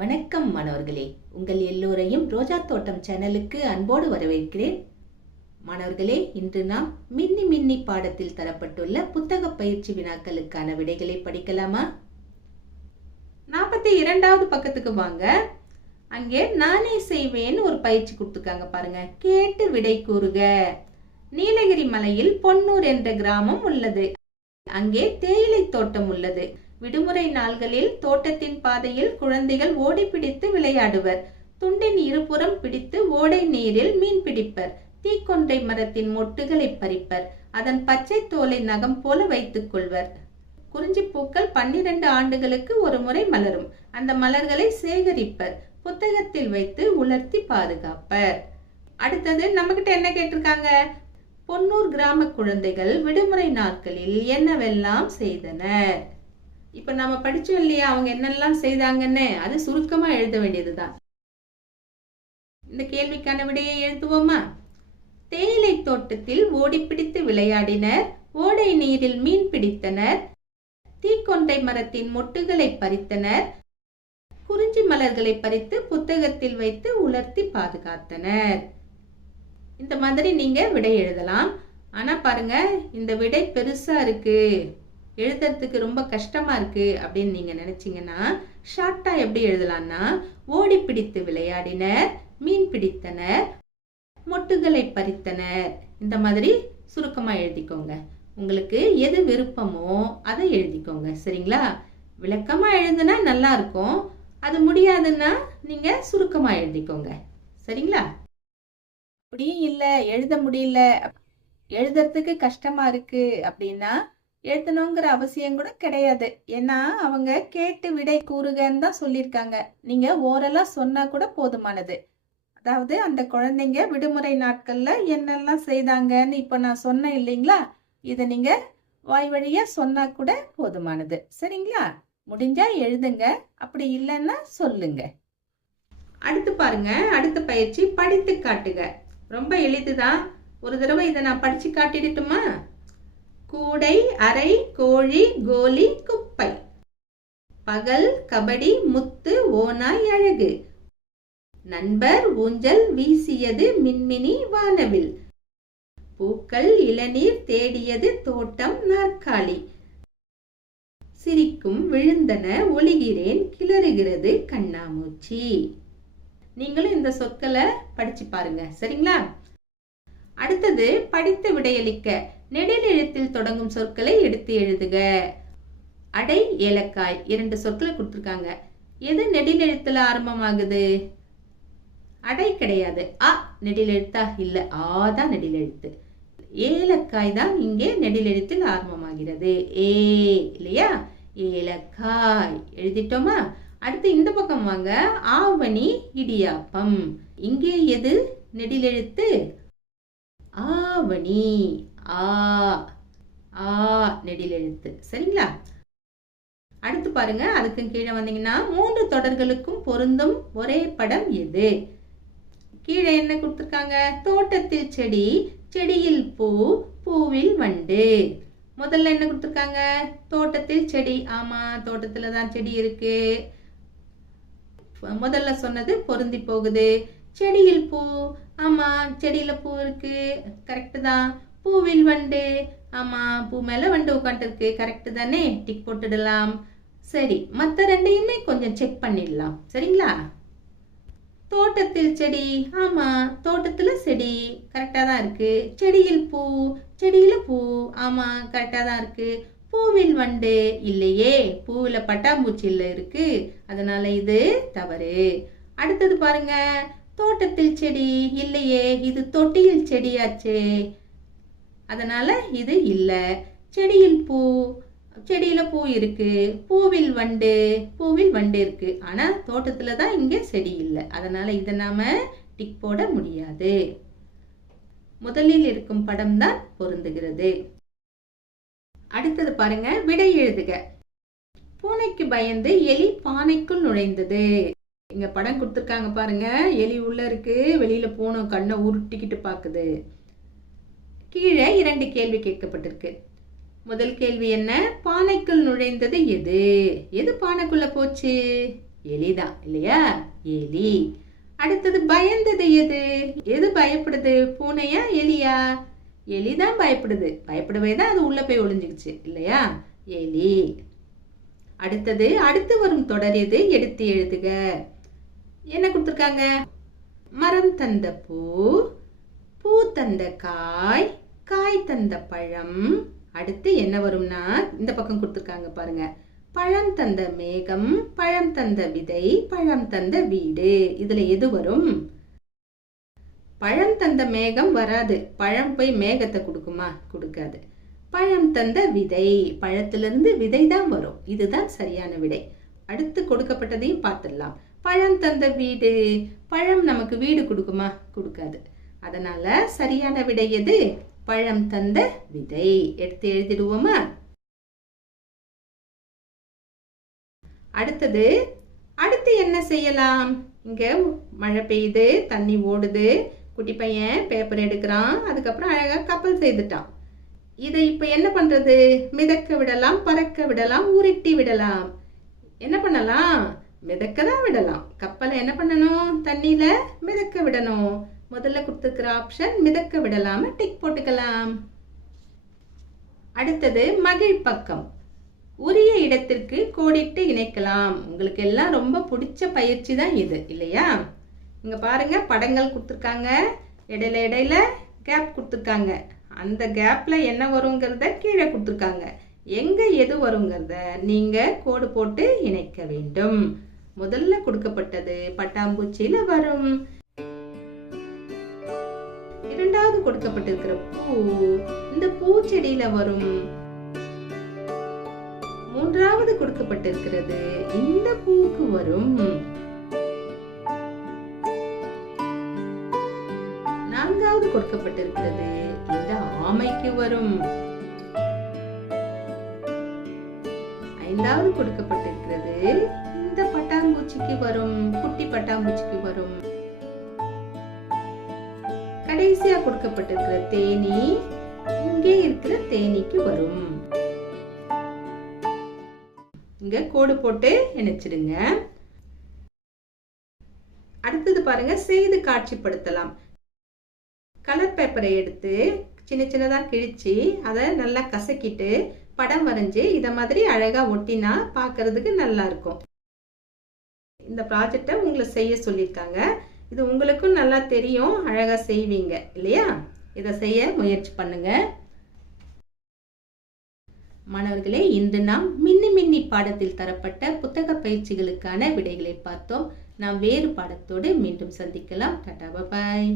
வணக்கம் மாணவர்களே, உங்கள் எல்லோரையும் ரோஜா தோட்டம் சேனலுக்கு அன்போடு வரவேற்கிறேன். மாணவர்களே, இன்று நாம் மின்னி மின்னி பாடத்தில் தரப்பட்டுள்ள புத்தக பயிற்சி வினாக்களுக்கான விடைகளை படிக்கலாமா? 42வது பக்கத்துக்கு வாங்க. அங்கே நானே செய்வேன் ஒரு பயிற்சி கொடுத்துருக்காங்க பாருங்க. கேட்டு விடை கூறுக. நீலகிரி மலையில் பொன்னூர் என்ற கிராமம் உள்ளது. அங்கே தேயிலை தோட்டம் உள்ளது. விடுமுறை நாள்களில் தோட்டத்தின் பாதையில் குழந்தைகள் ஓடி பிடித்து விளையாடுவர். துண்டின் இருபுறம் பிடித்து ஓடை நீரில் மீன் பிடிப்பர். தீக்கொன்றை மரத்தின் மொட்டுகளை பறிப்பர். அதன் பச்சை தோலை நகம் போல வைத்துக் கொள்வர். குறிஞ்சி பூக்கள் 12 ஆண்டுகளுக்கு ஒரு முறை மலரும். அந்த மலர்களை சேகரிப்பர். புத்தகத்தில் வைத்து உலர்த்தி பாதுகாப்பர். அடுத்தது நம்மகிட்ட என்ன கேட்டிருக்காங்க? பொன்னூர் கிராம குழந்தைகள் விடுமுறை நாட்களில் என்னவெல்லாம் செய்தனர்? இப்ப நம்ம படிச்சோம் இல்லையா, அவங்க என்னெல்லாம் செய்தாங்கன்னு, அது சுருக்கமா எழுத வேண்டியதுதான். இந்த கேள்விக்கான விடையை எழுதுவோமா? தேயிலை தோட்டத்தில் ஓடி பிடித்து விளையாடினர். ஓடை நீரில் மீன் பிடித்தனர். தீக்கொண்டை மரத்தின் மொட்டுகளை பறித்தனர். குறிஞ்சி மலர்களை பறித்து புத்தகத்தில் வைத்து உலர்த்தி பாதுகாத்தனர். இந்த மாதிரி நீங்க விடை எழுதலாம். ஆனா பாருங்க, இந்த விடை பெருசா இருக்கு, எழுதுறதுக்கு ரொம்ப கஷ்டமா இருக்கு அப்படின்னு நீங்க நினைச்சீங்கன்னா ஷார்ட்டா எப்படி எழுதலாம்னா, ஓடி பிடித்து விளையாடினர், மீன் பிடித்தனர், மொட்டுகளை பறித்தனர். இந்த மாதிரி சுருக்கமா எழுதிக்கோங்க. உங்களுக்கு எது விருப்பமோ அதை எழுதிக்கோங்க. சரிங்களா? விளக்கமா எழுதுனா நல்லா இருக்கும். அது முடியாதுன்னா நீங்க சுருக்கமா எழுதிக்கோங்க. சரிங்களா? அப்படியும் இல்ல, எழுத முடியல, எழுதுறதுக்கு கஷ்டமா இருக்கு அப்படின்னா எழுதணுங்கிற அவசியம் கூட கிடையாது. ஏன்னா அவங்க கேட்டு விடை கூறுகன்னு தான் சொல்லியிருக்காங்க. நீங்க ஓரலா சொன்னா கூட போதுமானது. அதாவது அந்த குழந்தைங்க விடுமுறை நாட்கள்ல என்னெல்லாம் செய்தாங்கன்னு இப்ப நான் சொன்னேன் இல்லைங்களா, இதை நீங்க வாய் வழியா சொன்னா கூட போதுமானது. சரிங்களா? முடிஞ்சா எழுதுங்க, அப்படி இல்லைன்னா சொல்லுங்க. அடுத்து பாருங்க, அடுத்த பயிற்சி படித்து காட்டுக. ரொம்ப எளிதுதான். ஒரு தடவை இதை நான் படிச்சு காட்டிடட்டுமா? கூடை, அறை, கோழி, கோலி, குப்பை. பகல், கபடி, முத்து, ஓநாய், அழகு. நண்பர், ஊஞ்சல், வீசியது மின்மினி, வானவில். பூக்கள், இளநீர், தேடியது தோட்டம், நாற்காலி. சிரிக்கும், விழுந்தன, ஒளிகிறேன், கிளறுகிறது கண்ணாமூச்சி. நீங்களும் இந்த சொற்களை படிச்சு பாருங்க. சரிங்களா? அடுத்தது படித்து விடையளிக்க. நெடில் எழுத்தில் தொடங்கும் சொற்களை எடுத்து எழுதுக. அடை, ஏலக்காய் 2 சொற்களை கொடுத்திருக்காங்க. எது நெடில் எழுத்துல ஆரம்பமாகுது? அடை கிடையாது. அ நெடில் எழுத்தா? இல்ல, ஆ தான் நெடில் எழுத்து. ஏலக்காய் தான் இங்கே நெடில் எழுத்தில் ஆரம்பமாகிறது. ஏ இல்லையா? ஏலக்காய் எழுதிட்டோமா? அடுத்து இந்த பக்கம் வாங்க. ஆவணி, இடியாப்பம். இங்கே எது நெடில் எழுத்து? ஆவணி. ஆ ஆ நெடில் எழுத்து. சரிங்களா? அடுத்து பாருங்க, அதுக்கு கீழே வந்தீங்கன்னா 3 தொடர்களுக்கும் பொருந்தும் ஒரே படம் எது? கீழே என்ன கொடுத்திருக்காங்க? தோட்டத்தில் செடி, செடியில் பூ, பூவில் வண்டு. முதல்ல என்ன கொடுத்திருக்காங்க? தோட்டத்தில் செடி. ஆமா, தோட்டத்துல தான் செடி இருக்கு. முதல்ல சொன்னது பொருந்தி போகுது. செடியில் பூ. ஆமா, செடியில பூ இருக்கு. கரெக்ட் தான். பூவில் வண்டு. ஆமா, பூ மேல வண்டு உட்காந்து இருக்கு. கரெக்ட் தானே? டிக் போட்டுடலாம். சரி, மற்ற ரெண்டையுமே கொஞ்சம் செக் பண்ணிடலாம். சரிங்களா? தோட்டத்தில் செடி. ஆமா, தோட்டத்துல செடி. கரெக்டா தான் இருக்கு. செடியில் பூ, செடியில பூ. ஆமா, கரெக்டா தான் இருக்கு. பூவில் வண்டு இல்லையே, பூவில பட்டாம்பூச்சியில் இருக்கு. அதனால இது தவறு. அடுத்தது பாருங்க, தோட்டத்தில் செடி இல்லையே, இது தொட்டியில் செடியாச்சே, அதனால இது இல்ல. செடியில் பூ, செடியில பூ இருக்கு. பூவில் வண்டு, பூவில் வண்டு இருக்கு. ஆனா தோட்டத்துல தான் இங்க செடி இல்லை. அதனால இதை நாம டிக் போட முடியாது. முதலில் இருக்கும் படம் தான் பொருந்துகிறது. அடுத்தது பாருங்க, விடை எழுதுக. பூனைக்கு பயந்து எலி பானைக்குள் நுழைந்தது. இங்க படம் கொடுத்திருக்காங்க பாருங்க. எலி உள்ள இருக்கு, வெளியில பூனை கண்ணை உருட்டிக்கிட்டு பாக்குது. கீழே 2 கேள்வி கேட்கப்பட்டிருக்கு. முதல் கேள்வி என்ன? பானைக்குள் நுழைந்தது எது? எது பானைக்குள்ள போச்சு? எலிதான் இல்லையா? எலி. அடுத்தது பயந்தது எது? எது பயப்படுது? பூனையா எலியா? எலிதான் பயப்படுது. பயப்படவே தான் அது உள்ள போய் ஒளிஞ்சுக்குச்சு இல்லையா? எலி. அடுத்தது அடுத்து வரும் தொடர் எது? எடுத்து எழுதுக. என்ன கொடுத்துருக்காங்க? மரம் தந்த பூ, பூ தந்த காய், காய் தந்த பழம். அடுத்து என்ன வரும்னா இந்த பக்கம் கொடுத்துருக்காங்க பாருங்க. பழம் தந்த மேகம், பழம் தந்த விதை, பழம் தந்த வீடு. இதுல எது வரும்? பழம் தந்த மேகம் வராது. பழம் போய் மேகத்தை கொடுக்குமா? கொடுக்காது. பழம் தந்த விதை, பழத்திலிருந்து விதை தான் வரும். இதுதான் சரியான விடை. அடுத்து கொடுக்கப்பட்டதையும் பார்த்துடலாம். பழம் தந்த வீடு, பழம் நமக்கு வீடு கொடுக்குமா? கொடுக்காது. அதனால சரியான விடை எது? பழம் தந்த விதை. எடுத்து எழுதிடுவோமா? அடுத்தது அடுத்து என்ன செய்யலாம்? இங்க மழை பெய்யுது, தண்ணி ஓடுது, குட்டி பையன் பேப்பர் எடுக்கிறான், அதுக்கப்புறம் அழகா கப்பல் செய்துட்டான். இதை இப்ப என்ன பண்றது? மிதக்க விடலாம், பறக்க விடலாம், உருட்டி விடலாம். என்ன பண்ணலாம்? மிதக்க தான் விடலாம். கப்பலை என்ன பண்ணணும்? தண்ணியில மிதக்க விடணும். முதல்ல கொடுத்துருக்கிற ஆப்ஷன் மிதக்க விடலாம டிக் போட்டுக்கலாம். அடுத்தது மகிழ் பக்கம். உரிய இடத்திற்கு கோடிட்டு இணைக்கலாம். உங்களுக்கு எல்லாம் ரொம்ப பிடிச்ச பயிற்சி தான் இது இல்லையா? இங்க பாருங்க, படங்கள் கொடுத்துருக்காங்க, இடையில இடையில கேப் கொடுத்துருக்காங்க. அந்த கேப்ல என்ன வருங்கிறத கீழே கொடுத்துருக்காங்க. எங்க எது வருங்கிறத நீங்க கோடு போட்டு இணைக்க வேண்டும். முதல்ல கொடுக்கப்பட்டது பட்டாம்பூச்சியில வரும். இரண்டாவது கொடுக்கப்பட்டிருக்கிற பூ இந்த பூச்செடியில வரும். மூன்றாவது கொடுக்கப்பட்டிருக்கிறது இந்த பூவுக்கு வரும். நான்காவது கொடுக்கப்பட்டிருக்கிறது இந்த ஆமைக்கு வரும். ஐந்தாவது கொடுக்கப்பட்டிருக்கிறது இந்த பட்டாம்பூச்சிக்கு வரும், குட்டி பட்டாம்பூச்சிக்கு வரும். கடைசியா கொடுக்கப்பட்டிருக்கிற தேனி இங்கே இருக்கிற தேனிக்கு வரும். இங்க கோடு போட்டு இணைச்சிடுங்க. அடுத்தது பாருங்க, செய்து காட்சிப்படுத்தலாம். கலர் பேப்பரை எடுத்து சின்ன சின்னதா கிழிச்சு அதை நல்லா கசக்கிட்டு படம் வரைஞ்சு இத மாதிரி அழகா ஒட்டினா பார்க்கிறதுக்கு நல்லா இருக்கும். இந்த ப்ராஜெக்டை உங்களை செய்ய சொல்லியிருக்காங்க. இது உங்களுக்கும் நல்லா தெரியும், அழகா செய்வீங்க இல்லையா? இதை செய்ய முயற்சி பண்ணுங்க. மாணவர்களே, இன்று நாம் மின்னி மின்னி பாடத்தில் தரப்பட்ட புத்தக பயிற்சிகளுக்கான விடைகளை பார்த்தோம். நாம் வேறு பாடத்தோடு மீண்டும் சந்திக்கலாம். டாடா, பாய்.